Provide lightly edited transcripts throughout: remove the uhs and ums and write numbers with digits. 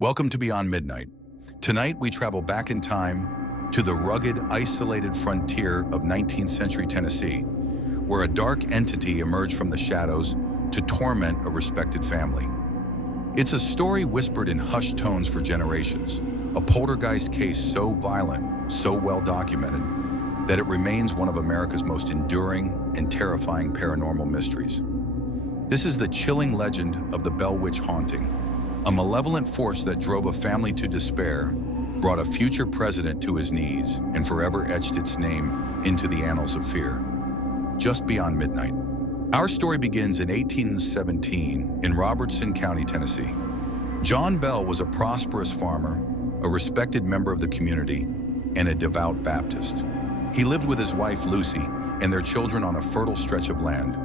Welcome to Beyond Midnight. Tonight we travel back in time to the rugged, isolated frontier of 19th century Tennessee, where a dark entity emerged from the shadows to torment a respected family. It's a story whispered in hushed tones for generations, a poltergeist case so violent, so well documented, that it remains one of America's most enduring and terrifying paranormal mysteries. This is the chilling legend of the Bell Witch haunting, a malevolent force that drove a family to despair, brought a future president to his knees, and forever etched its name into the annals of fear. Just Beyond Midnight. Our story begins in 1817 in Robertson County, Tennessee. John Bell was a prosperous farmer, a respected member of the community, and a devout Baptist. He lived with his wife, Lucy, and their children on a fertile stretch of land,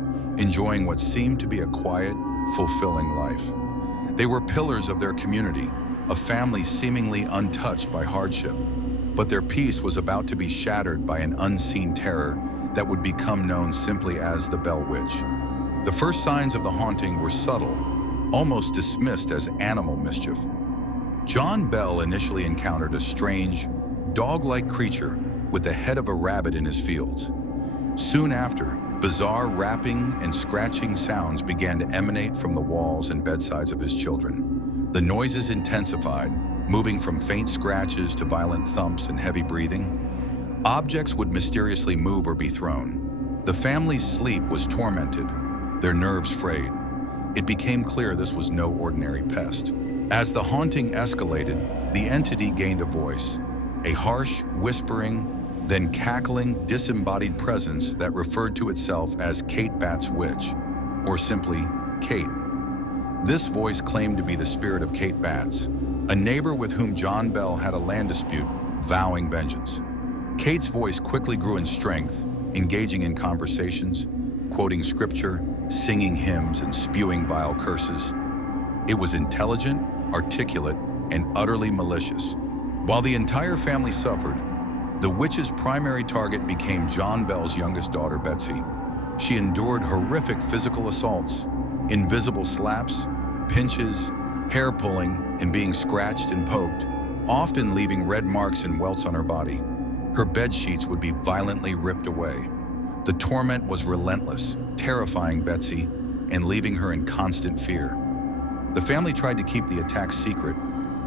enjoying what seemed to be a quiet, fulfilling life. They were pillars of their community, a family seemingly untouched by hardship, but their peace was about to be shattered by an unseen terror that would become known simply as the Bell Witch. The first signs of the haunting were subtle, almost dismissed as animal mischief. John Bell initially encountered a strange, dog-like creature with the head of a rabbit in his fields. Soon after, bizarre rapping and scratching sounds began to emanate from the walls and bedsides of his children. The noises intensified, moving from faint scratches to violent thumps and heavy breathing. Objects would mysteriously move or be thrown. The family's sleep was tormented, their nerves frayed. It became clear this was no ordinary pest. As the haunting escalated, the entity gained a voice, a harsh, whispering, then cackling, disembodied presence that referred to itself as Kate Bat's Witch, or simply Kate. This voice claimed to be the spirit of Kate Batts, a neighbor with whom John Bell had a land dispute, vowing vengeance. Kate's voice quickly grew in strength, engaging in conversations, quoting scripture, singing hymns, and spewing vile curses. It was intelligent, articulate, and utterly malicious. While the entire family suffered, the witch's primary target became John Bell's youngest daughter, Betsy. She endured horrific physical assaults, invisible slaps, pinches, hair pulling, and being scratched and poked, often leaving red marks and welts on her body. Her bed sheets would be violently ripped away. The torment was relentless, terrifying Betsy and leaving her in constant fear. The family tried to keep the attacks secret,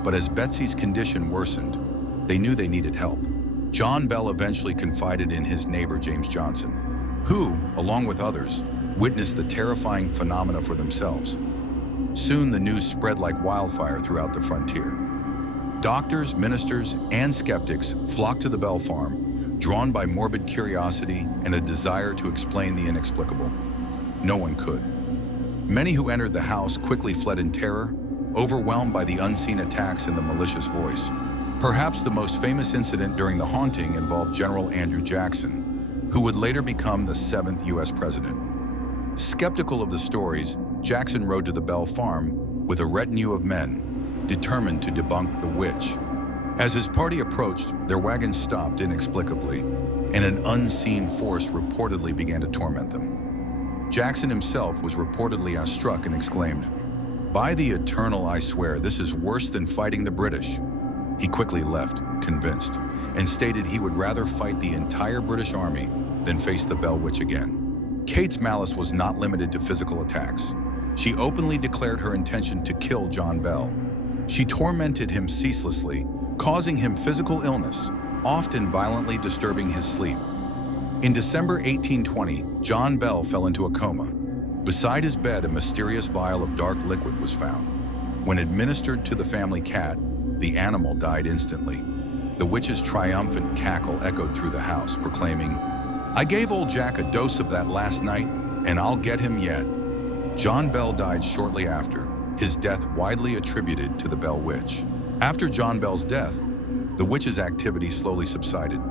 but as Betsy's condition worsened, they knew they needed help. John Bell eventually confided in his neighbor, James Johnson, who, along with others, witnessed the terrifying phenomena for themselves. Soon the news spread like wildfire throughout the frontier. Doctors, ministers, and skeptics flocked to the Bell farm, drawn by morbid curiosity and a desire to explain the inexplicable. No one could. Many who entered the house quickly fled in terror, overwhelmed by the unseen attacks and the malicious voice. Perhaps the most famous incident during the haunting involved General Andrew Jackson, who would later become the 7th U.S. president. Skeptical of the stories, Jackson rode to the Bell farm with a retinue of men, determined to debunk the witch. As his party approached, their wagon stopped inexplicably, and an unseen force reportedly began to torment them. Jackson himself was reportedly awestruck and exclaimed, "By the eternal, I swear, this is worse than fighting the British." He quickly left, convinced, and stated he would rather fight the entire British Army than face the Bell Witch again. Kate's malice was not limited to physical attacks. She openly declared her intention to kill John Bell. She tormented him ceaselessly, causing him physical illness, often violently disturbing his sleep. In December 1820, John Bell fell into a coma. Beside his bed, a mysterious vial of dark liquid was found. When administered to the family cat, the animal died instantly. The witch's triumphant cackle echoed through the house, proclaiming, "I gave old Jack a dose of that last night, and I'll get him yet." John Bell died shortly after, his death widely attributed to the Bell Witch. After John Bell's death, the witch's activity slowly subsided,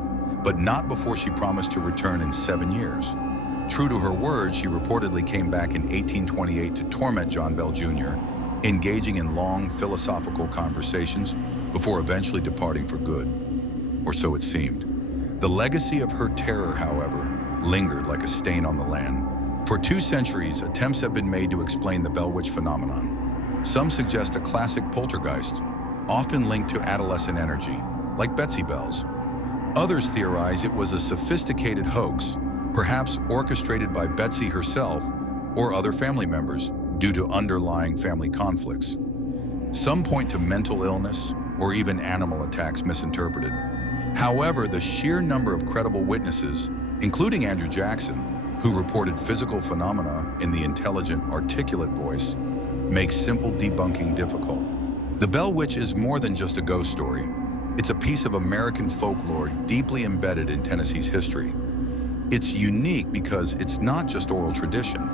but not before she promised to return in 7 years. True to her word, she reportedly came back in 1828 to torment John Bell Jr., engaging in long philosophical conversations before eventually departing for good. Or so it seemed. The legacy of her terror, however, lingered like a stain on the land. For 2 centuries, attempts have been made to explain the Bell Witch phenomenon. Some suggest a classic poltergeist, often linked to adolescent energy, like Betsy Bells. Others theorize it was a sophisticated hoax, perhaps orchestrated by Betsy herself or other family members due to underlying family conflicts. Some point to mental illness or even animal attacks misinterpreted. However, the sheer number of credible witnesses, including Andrew Jackson, who reported physical phenomena in the intelligent, articulate voice, makes simple debunking difficult. The Bell Witch is more than just a ghost story. It's a piece of American folklore deeply embedded in Tennessee's history. It's unique because it's not just oral tradition.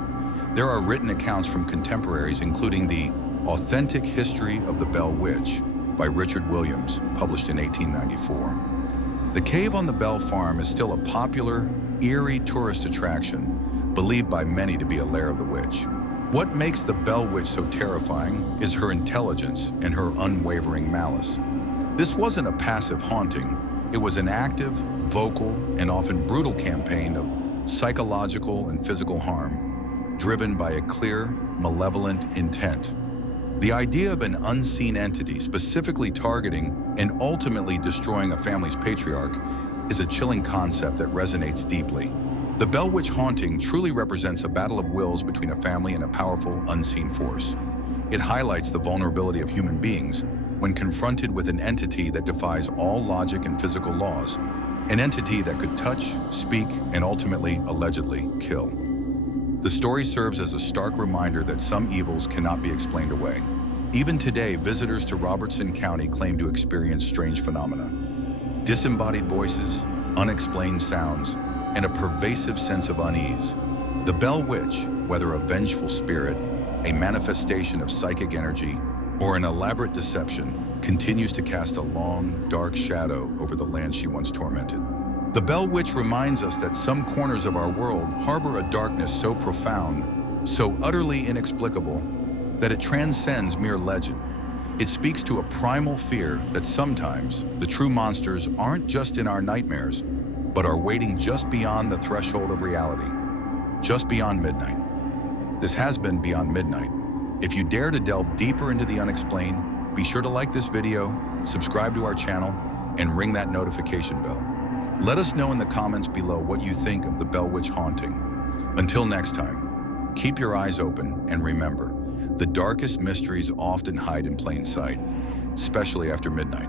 There are written accounts from contemporaries, including the Authentic History of the Bell Witch by Richard Williams, published in 1894. The cave on the Bell Farm is still a popular, eerie tourist attraction, believed by many to be a lair of the witch. What makes the Bell Witch so terrifying is her intelligence and her unwavering malice. This wasn't a passive haunting. It was an active, vocal, and often brutal campaign of psychological and physical harm, driven by a clear, malevolent intent. The idea of an unseen entity specifically targeting and ultimately destroying a family's patriarch is a chilling concept that resonates deeply. The Bell Witch haunting truly represents a battle of wills between a family and a powerful, unseen force. It highlights the vulnerability of human beings when confronted with an entity that defies all logic and physical laws, an entity that could touch, speak, and ultimately, allegedly, kill. The story serves as a stark reminder that some evils cannot be explained away. Even today, visitors to Robertson County claim to experience strange phenomena. Disembodied voices, unexplained sounds, and a pervasive sense of unease. The Bell Witch, whether a vengeful spirit, a manifestation of psychic energy, or an elaborate deception, continues to cast a long, dark shadow over the land she once tormented. The Bell Witch reminds us that some corners of our world harbor a darkness so profound, so utterly inexplicable, that it transcends mere legend. It speaks to a primal fear that sometimes the true monsters aren't just in our nightmares, but are waiting just beyond the threshold of reality, just beyond midnight. This has been Beyond Midnight. If you dare to delve deeper into the unexplained, be sure to like this video, subscribe to our channel, and ring that notification bell. Let us know in the comments below what you think of the Bell Witch haunting. Until next time, keep your eyes open and remember, the darkest mysteries often hide in plain sight, especially after midnight.